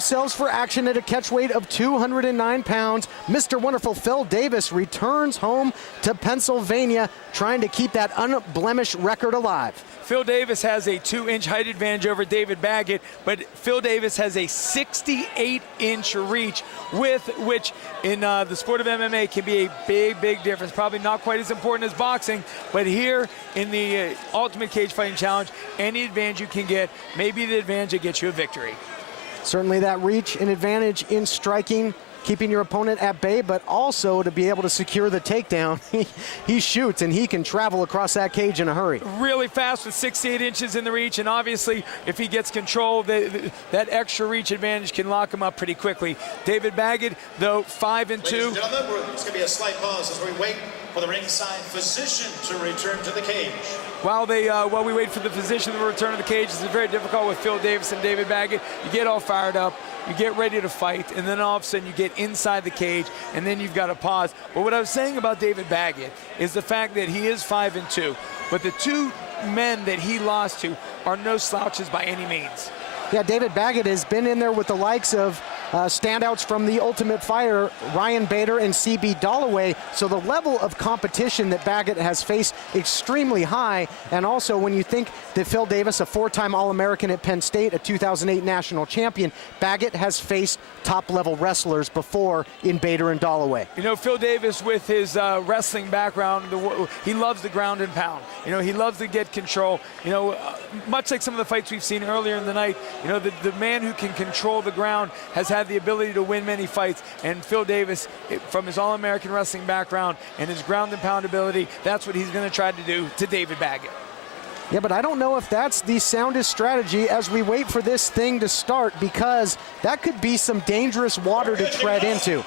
ourselves for action at a catch weight of 209 pounds. Mr. Wonderful Phil Davis returns home to Pennsylvania, trying to keep that unblemished record alive. Phil Davis has a 2-inch height advantage over David Baggett, but Phil Davis has a 68-inch reach, with which in the sport of MMA can be a big, big difference. Probably not quite as important as boxing, but here in the Ultimate Cage Fighting Challenge, any advantage you can get may be the advantage that gets you a victory. Certainly that reach and advantage in striking, keeping your opponent at bay, but also to be able to secure the takedown. He shoots and he can travel across that cage in a hurry. Really fast with 68 inches in the reach, and obviously if he gets control, that extra reach advantage can lock him up pretty quickly. David Baggett, though, 5-2. Ladies and gentlemen, there's going to be a slight pause as we wait for the ringside physician to return to the cage. While we wait for the physician to return to the cage, it's very difficult with Phil Davis and David Baggett. You get all fired up, you get ready to fight, and then all of a sudden you get inside the cage, and then you've got to pause. But what I was saying about David Baggett is the fact that he is 5-2, but the two men that he lost to are no slouches by any means. Yeah, David Baggett has been in there with the likes of standouts from the Ultimate Fighter, Ryan Bader and C.B. Dalloway. So the level of competition that Baggett has faced extremely high. And also when you think that Phil Davis, a 4-time All-American at Penn State, a 2008 national champion, Baggett has faced top-level wrestlers before in Bader and Dalloway. You know, Phil Davis, with his wrestling background, he loves the ground and pound. You know, he loves to get control. You know, much like some of the fights we've seen earlier in the night, you know, the man who can control the ground has had the ability to win many fights. And Phil Davis, from his All-American wrestling background and his ground and pound ability, that's what he's going to try to do to David Baggett. Yeah, but I don't know if that's the soundest strategy as we wait for this thing to start, because that could be some dangerous water to tread into.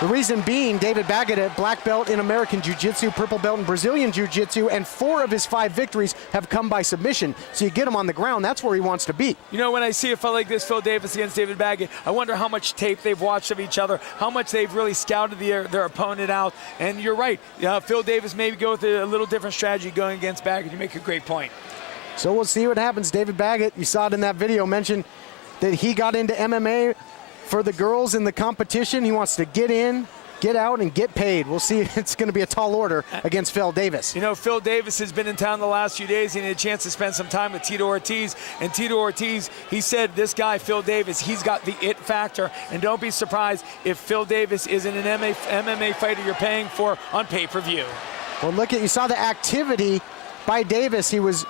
The reason being, David Baggett, a black belt in American Jiu-Jitsu, purple belt in Brazilian Jiu-Jitsu, and 4 of his 5 victories have come by submission. So you get him on the ground, that's where he wants to be. You know, when I see a fight like this, Phil Davis against David Baggett, I wonder how much tape they've watched of each other, how much they've really scouted their opponent out. And you're right, Phil Davis maybe go with a little different strategy going against Baggett. You make a great point. So we'll see what happens. David Baggett, you saw it in that video, mentioned that he got into MMA for the girls in the competition. He wants to get in, get out, and get paid. We'll see. It's going to be a tall order against Phil Davis. You know, Phil Davis has been in town the last few days. He had a chance to spend some time with Tito Ortiz. And Tito Ortiz, he said, this guy, Phil Davis, he's got the it factor. And don't be surprised if Phil Davis isn't an MMA fighter you're paying for on pay-per-view. Well, look at, you saw the activity by Davis. He was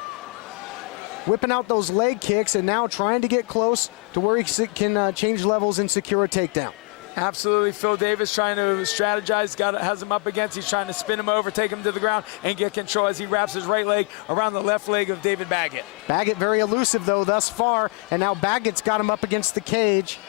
whipping out those leg kicks and now trying to get close to where he can change levels and secure a takedown. Absolutely. Phil Davis trying to strategize, has him up against. He's trying to spin him over, take him to the ground, and get control as he wraps his right leg around the left leg of David Baggett. Baggett very elusive, though, thus far, and now Baggett's got him up against the cage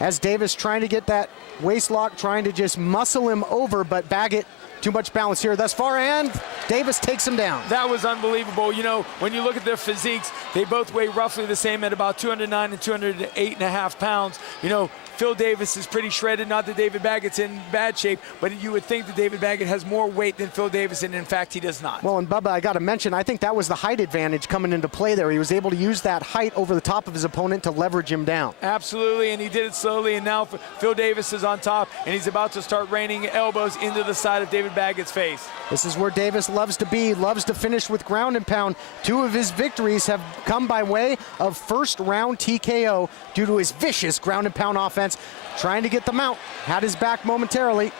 as Davis trying to get that waist lock, trying to just muscle him over, but Baggett, too much balance here thus far, and Davis takes him down. That was unbelievable. You know, when you look at their physiques, they both weigh roughly the same at about 209 and 208.5 pounds. You know, Phil Davis is pretty shredded. Not that David Baggett's in bad shape, but you would think that David Baggett has more weight than Phil Davis, and in fact, he does not. Well, and Bubba, I got to mention, I think that was the height advantage coming into play there. He was able to use that height over the top of his opponent to leverage him down. Absolutely, and he did it slowly, and now Phil Davis is on top, and he's about to start raining elbows into the side of David Baggett's face. This is where Davis loves to be, loves to finish with ground and pound. 2 of his victories have come by way of first-round TKO due to his vicious ground and pound offense. Trying to get the mount, had his back momentarily.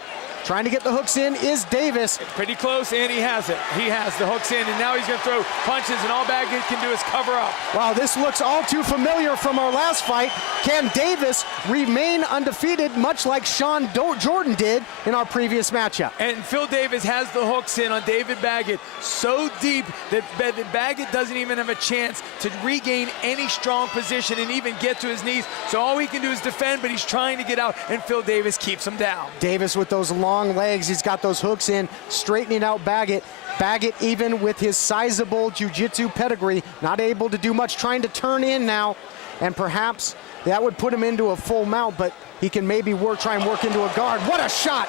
Trying to get the hooks in is Davis. Pretty close, and he has it. He has the hooks in, and now he's going to throw punches, and all Baggett can do is cover up. Wow, this looks all too familiar from our last fight. Can Davis remain undefeated, much like Sean Jordan did in our previous matchup? And Phil Davis has the hooks in on David Baggett so deep that Baggett doesn't even have a chance to regain any strong position and even get to his knees. So all he can do is defend, but he's trying to get out, and Phil Davis keeps him down. Davis with those long legs, he's got those hooks in, straightening out Baggett. Baggett, even with his sizable jiu-jitsu pedigree, not able to do much, trying to turn in now, and perhaps that would put him into a full mount, but he can maybe try and work into a guard. What a shot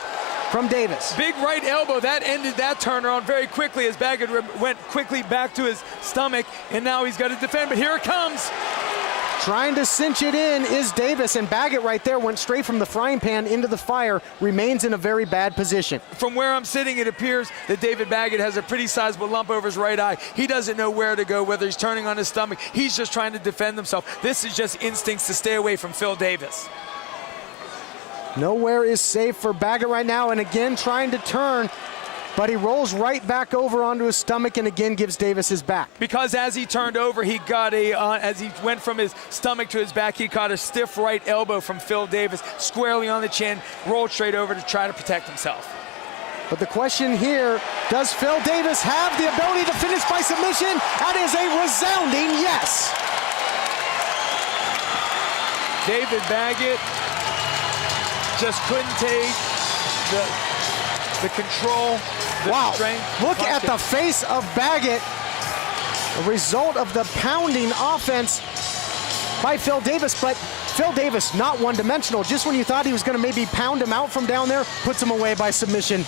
from Davis. Big right elbow, that ended that turnaround very quickly as Baggett went quickly back to his stomach, and now he's got to defend, but here it comes. Trying to cinch it in is Davis, and Baggett right there went straight from the frying pan into the fire, remains in a very bad position. From where I'm sitting, it appears that David Baggett has a pretty sizable lump over his right eye. He doesn't know where to go, whether he's turning on his stomach. He's just trying to defend himself. This is just instincts to stay away from Phil Davis. Nowhere is safe for Baggett right now, and again trying to turn, but he rolls right back over onto his stomach and again gives Davis his back. Because as he turned over, he got as he went from his stomach to his back, he caught a stiff right elbow from Phil Davis, squarely on the chin, rolled straight over to try to protect himself. But the question here, does Phil Davis have the ability to finish by submission? That is a resounding yes. David Baggett just couldn't take the control, the strength. Look at the face of Baggett. A result of the pounding offense by Phil Davis, but Phil Davis not one-dimensional. Just when you thought he was going to maybe pound him out from down there, puts him away by submission.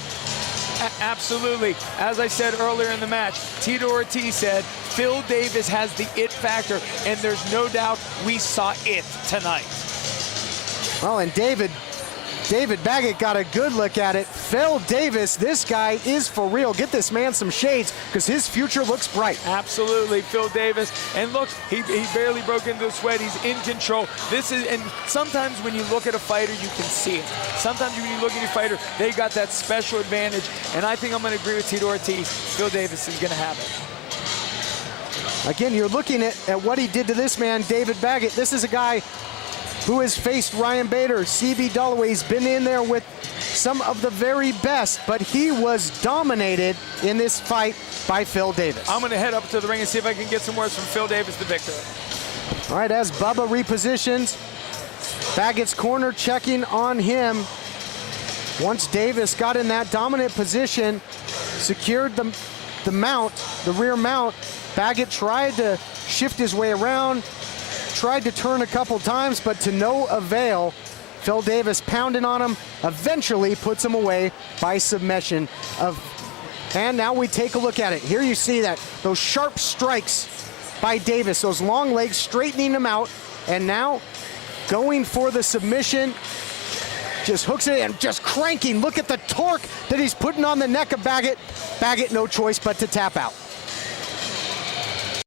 Absolutely. As I said earlier in the match, Tito Ortiz said Phil Davis has the it factor, and there's no doubt we saw it tonight. Well, and David Baggett got a good look at it. Phil Davis, this guy is for real. Get this man some shades because his future looks bright. Absolutely, Phil Davis. And look, he barely broke into a sweat. He's in control. And sometimes when you look at a fighter, you can see it. Sometimes when you look at a fighter, they got that special advantage. And I think I'm going to agree with Tito Ortiz. Phil Davis is going to have it. Again, you're looking at what he did to this man, David Baggett. This is a guy who has faced Ryan Bader, CB Dollaway. He's been in there with some of the very best, but he was dominated in this fight by Phil Davis. I'm going to head up to the ring and see if I can get some words from Phil Davis, the victor. All right, as Bubba repositions, Baggett's corner checking on him. Once Davis got in that dominant position, secured the mount, the rear mount, Baggett tried to shift his way around, tried to turn a couple times, but to no avail. Phil Davis pounding on him, eventually puts him away by submission. And now we take a look at it. Here you see that, those sharp strikes by Davis, those long legs straightening him out, and now going for the submission. Just hooks it and just cranking. Look at the torque that he's putting on the neck of Baggett. Baggett no choice but to tap out.